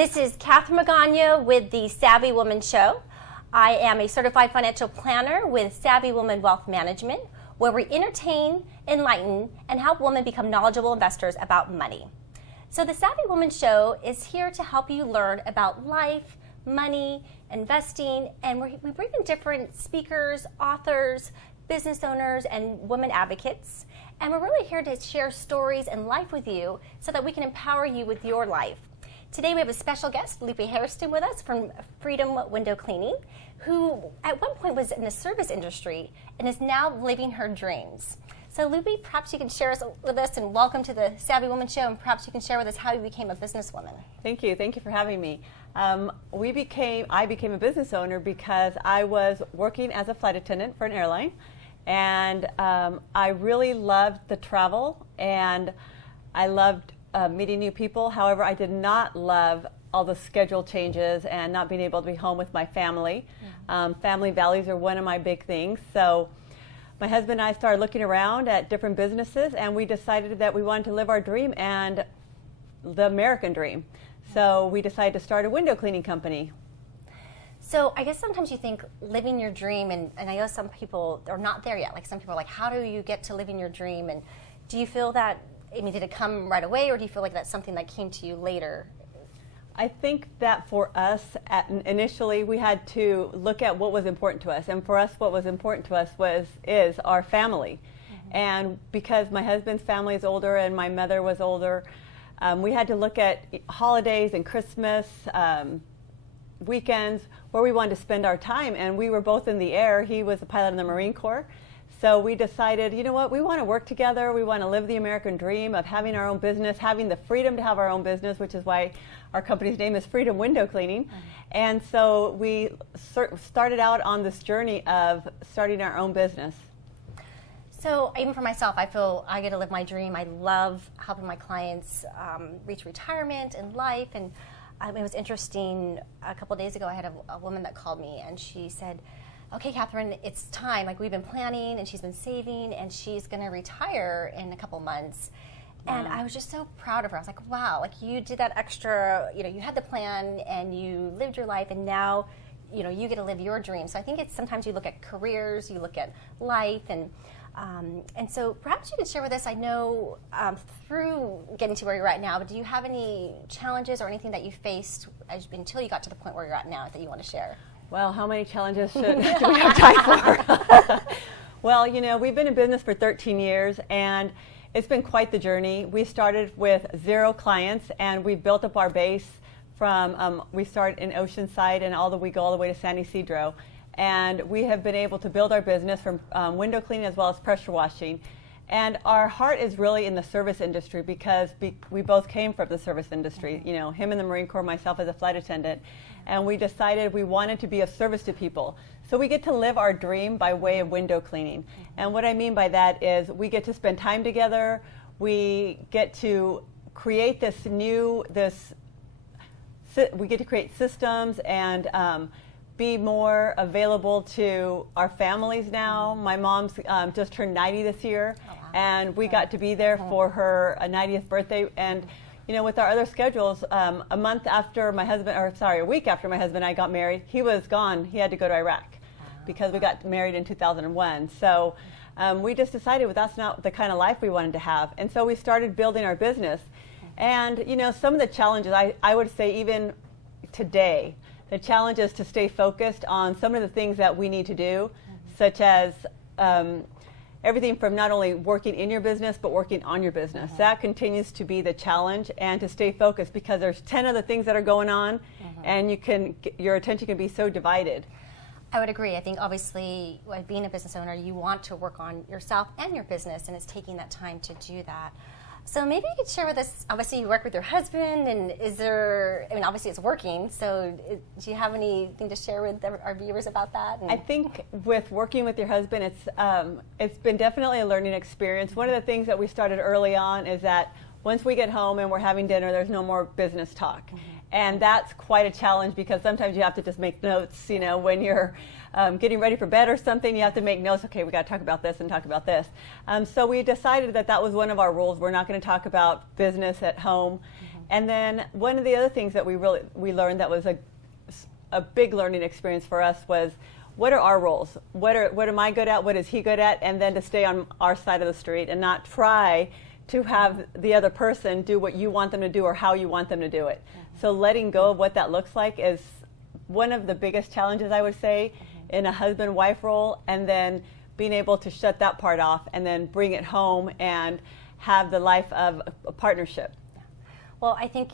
This is Catherine Magaña with the Savvy Woman Show. I am a certified financial planner with Savvy Woman Wealth Management, where we entertain, enlighten, and help women become knowledgeable investors about money. So the Savvy Woman Show is here to help you learn about life, money, investing, and we bring in different speakers, authors, business owners, and women advocates. And we're really here to share stories and life with you so that we can empower you with your life. Today we have a special guest, Lupe Hairston, with us from Freedom Window Cleaning, who at one point was in the service industry and is now living her dreams. So Lupe, perhaps you can share with us, and welcome to the Savvy Woman Show, and perhaps you can share with us how you became a businesswoman. Thank you for having me. I became a business owner because I was working as a flight attendant for an airline, and I really loved the travel, and I loved meeting new people. However, I did not love all the schedule changes and not being able to be home with my family. Family values are one of my big things. So my husband and I started looking around at different businesses, and we decided that we wanted to live our dream and the American dream. So we decided to start a window cleaning company. So I guess sometimes you think living your dream, and I know some people are not there yet. Like some people are like, how do you get to living your dream? And do you feel that, did it come right away, or do you feel like that's something that came to you later? I think that for us, initially, we had to look at what was important to us. And for us, what was important to us is our family. Mm-hmm. And because my husband's family is older and my mother was older, we had to look at holidays and Christmas, weekends, where we wanted to spend our time. And we were both in the air. He was a pilot in the Marine Corps. So we decided, you know what, we want to work together. We want to live the American dream of having our own business, having the freedom to have our own business, which is why our company's name is Freedom Window Cleaning. Mm-hmm. And so we started out on this journey of starting our own business. So even for myself, I feel I get to live my dream. I love helping my clients reach retirement and life. And it was interesting, a couple of days ago, I had a woman that called me, and she said, okay, Catherine, it's time. Like, we've been planning, and she's been saving, and she's going to retire in a couple months. And I was just so proud of her. I was like, wow, like, you did that extra, you had the plan, and you lived your life, and now, you get to live your dream. So I think it's sometimes you look at careers, you look at life, and so perhaps you could share with us, I know through getting to where you're at now, but do you have any challenges or anything that you faced until you got to the point where you're at now that you want to share? Well, how many challenges do we have time for? Well, we've been in business for 13 years, and it's been quite the journey. We started with 0 clients, and we built up our base from, we started in Oceanside, and we go all the way to San Ysidro. And we have been able to build our business from window cleaning as well as pressure washing. And our heart is really in the service industry because we both came from the service industry. Him in the Marine Corps, myself as a flight attendant. And we decided we wanted to be of service to people. So we get to live our dream by way of window cleaning. And what I mean by that is we get to spend time together. We get to create we get to create systems and be more available to our families now. My mom's just turned 90 this year. Oh, wow. And we got to be there for her 90th birthday. And with our other schedules, a week after my husband and I got married, he was gone. He had to go to Iraq because we got married in 2001. So we just decided that's not the kind of life we wanted to have. And so we started building our business. And, some of the challenges, I would say even today, the challenge is to stay focused on some of the things that we need to do, such as everything from not only working in your business, but working on your business. That continues to be the challenge, and to stay focused because there's 10 other things that are going on, and your attention can be so divided. I would agree. I think obviously, being a business owner, you want to work on yourself and your business, and it's taking that time to do that. So maybe you could share with us, obviously you work with your husband, and obviously it's working, so do you have anything to share with our viewers about that? I think with working with your husband, it's been definitely a learning experience. One of the things that we started early on is that once we get home and we're having dinner, there's no more business talk. And that's quite a challenge because sometimes you have to just make notes, when you're getting ready for bed or something, you have to make notes. Okay, we got to talk about this and talk about this. So we decided that was one of our rules. We're not going to talk about business at home. And then one of the other things that we learned that was a big learning experience for us was, what are our roles? What am I good at? What is he good at? And then to stay on our side of the street and not try to have the other person do what you want them to do or how you want them to do it. So letting go of what that looks like is one of the biggest challenges, I would say, in a husband-wife role, and then being able to shut that part off and then bring it home and have the life of a partnership. Well, I think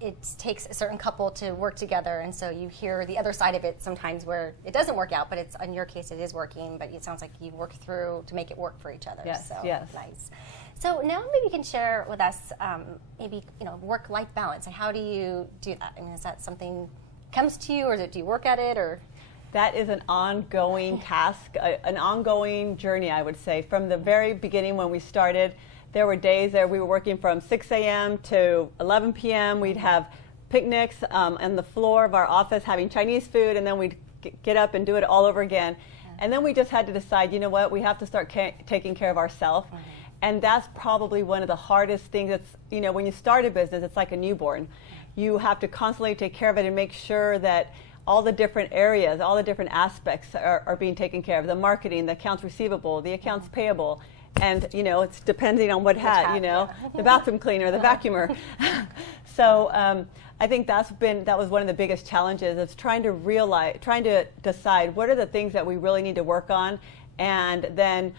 it takes a certain couple to work together, and so you hear the other side of it sometimes where it doesn't work out, but it's, in your case, it is working, but it sounds like you work through to make it work for each other. Yes, so yes. Nice. So now maybe you can share with us maybe, work-life balance. How do you do that? I mean, is that something comes to you, or do you work at it, or? That is an ongoing task, an ongoing journey, I would say. From the very beginning when we started, there were days that we were working from 6 a.m. to 11 p.m. We'd have picnics on the floor of our office having Chinese food, and then we'd get up and do it all over again. And then we just had to decide, you know what, we have to start taking care of ourselves. And that's probably one of the hardest things. It's, when you start a business, it's like a newborn. You have to constantly take care of it and make sure that all the different areas, all the different aspects are being taken care of. The marketing, the accounts receivable, the accounts payable. And, it's depending on what hat, the bathroom cleaner, the vacuumer. So I think that was one of the biggest challenges, is trying to decide what are the things that we really need to work on. And then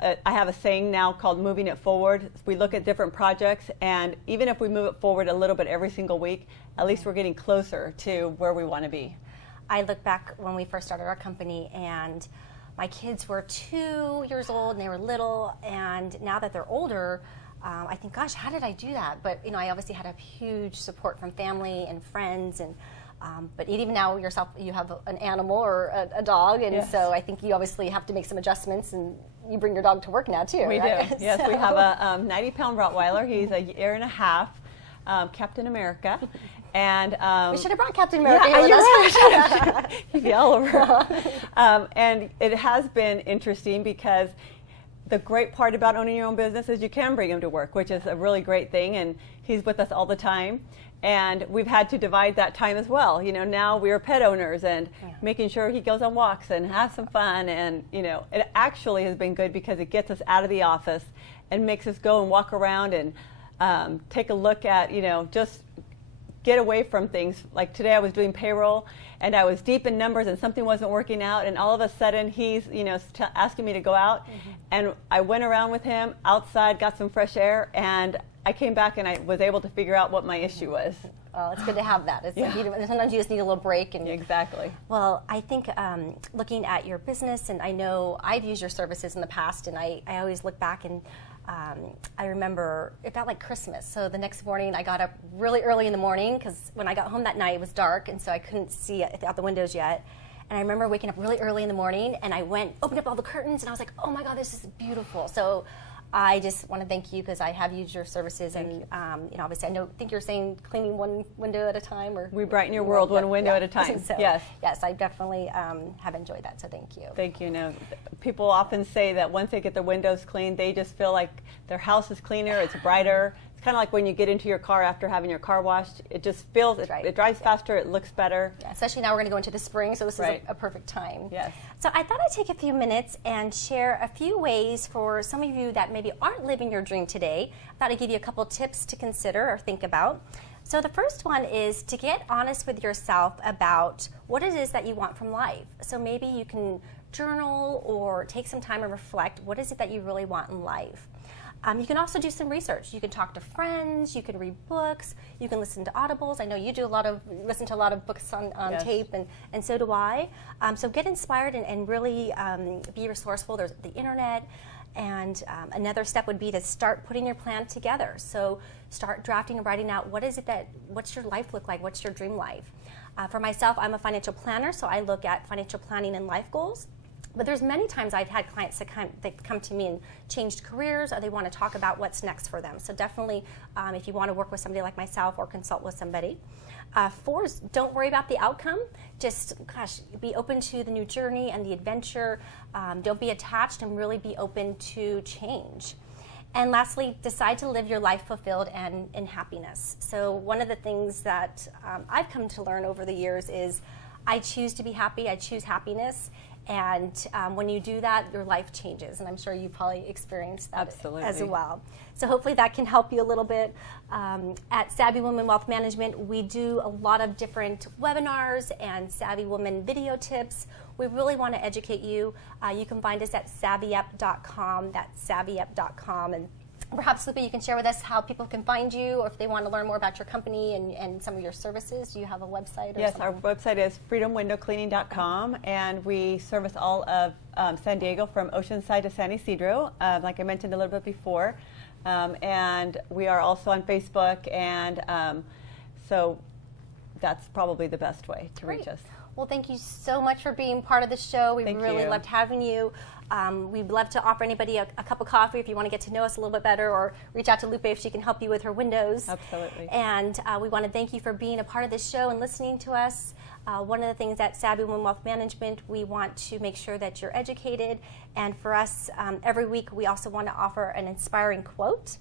I have a saying now called moving it forward. We look at different projects, and even if we move it forward a little bit every single week, at least we're getting closer to where we want to be. I look back when we first started our company, and my kids were 2 years old and they were little, and now that they're older, I think, gosh, how did I do that? But I obviously had a huge support from family and friends, and but even now yourself, you have an animal or a dog, and yes. So I think you obviously have to make some adjustments, and you bring your dog to work now too. We right? do. Yes, we have a 90-pound Rottweiler. He's a year and a half, Captain America. And we should have brought Captain America yeah, here with us. He'd be all over. And it has been interesting because the great part about owning your own business is you can bring him to work, which is a really great thing, and he's with us all the time. And we've had to divide that time as well. Now we're pet owners, and making sure he goes on walks and has some fun. And, it actually has been good because it gets us out of the office and makes us go and walk around and take a look at, just get away from things. Like today I was doing payroll, and I was deep in numbers and something wasn't working out, and all of a sudden he's asking me to go out, and I went around with him outside, got some fresh air, and I came back and I was able to figure out what my issue was. Oh, it's good to have that. It's sometimes you just need a little break. And exactly. Well, I think looking at your business, and I know I've used your services in the past, and I always look back and I remember it felt like Christmas. So the next morning I got up really early in the morning, because when I got home that night it was dark, and so I couldn't see out the windows yet. And I remember waking up really early in the morning, and I opened up all the curtains, and I was like, oh my God, this is beautiful. So I just want to thank you, because I have used your services, and obviously I think you're saying cleaning one window at a time, or we brighten your world one window at a time. So, yes, I definitely have enjoyed that. So thank you. Thank you. Now, people often say that once they get their windows cleaned, they just feel like their house is cleaner, it's brighter. It's kind of like when you get into your car after having your car washed. It just feels, it drives faster, it looks better. Yeah, especially now we're going to go into the spring, so this is a perfect time. Yes. So I thought I'd take a few minutes and share a few ways for some of you that maybe aren't living your dream today. I thought I'd give you a couple tips to consider or think about. So the first one is to get honest with yourself about what it is that you want from life. So maybe you can journal or take some time and reflect, what is it that you really want in life? You can also do some research. You can talk to friends, you can read books, you can listen to audibles. I know you listen to a lot of books on yes. tape, and so do I. So get inspired and really be resourceful. There's the internet. And another step would be to start putting your plan together. So start drafting and writing out, what's your life look like? What's your dream life? For myself, I'm a financial planner, so I look at financial planning and life goals. But there's many times I've had clients that come to me and changed careers, or they want to talk about what's next for them. So definitely, if you want to work with somebody like myself or consult with somebody. 4 is don't worry about the outcome. Just, be open to the new journey and the adventure. Don't be attached, and really be open to change. And lastly, decide to live your life fulfilled and in happiness. So one of the things that I've come to learn over the years is I choose to be happy, I choose happiness, and when you do that, your life changes, and I'm sure you probably experienced that Absolutely. as well. So hopefully that can help you a little bit. At Savvy Woman Wealth Management, we do a lot of different webinars and Savvy Woman video tips. We really want to educate you. You can find us at savvyup.com, that's savvyup.com, and perhaps, Lupe, you can share with us how people can find you, or if they want to learn more about your company and some of your services. Do you have a website or Yes, something? our website is freedomwindowcleaning.com, and we service all of San Diego from Oceanside to San Ysidro, like I mentioned a little bit before. And we are also on Facebook, and so that's probably the best way to reach us. Well, thank you so much for being part of the show. We Thank really you. loved having you. We'd love to offer anybody a cup of coffee if you want to get to know us a little bit better, or reach out to Lupe if she can help you with her windows. Absolutely. And we want to thank you for being a part of this show and listening to us. One of the things at Savvy Women Wealth Management, we want to make sure that you're educated. And for us, every week we also want to offer an inspiring quote.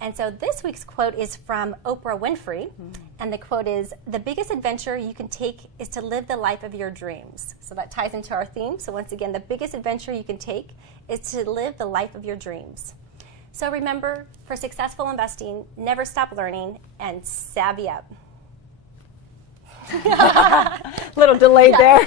And so this week's quote is from Oprah Winfrey, and the quote is, "The biggest adventure you can take is to live the life of your dreams." So that ties into our theme. So once again, the biggest adventure you can take is to live the life of your dreams. So remember, for successful investing, never stop learning and savvy up. Little delayed there.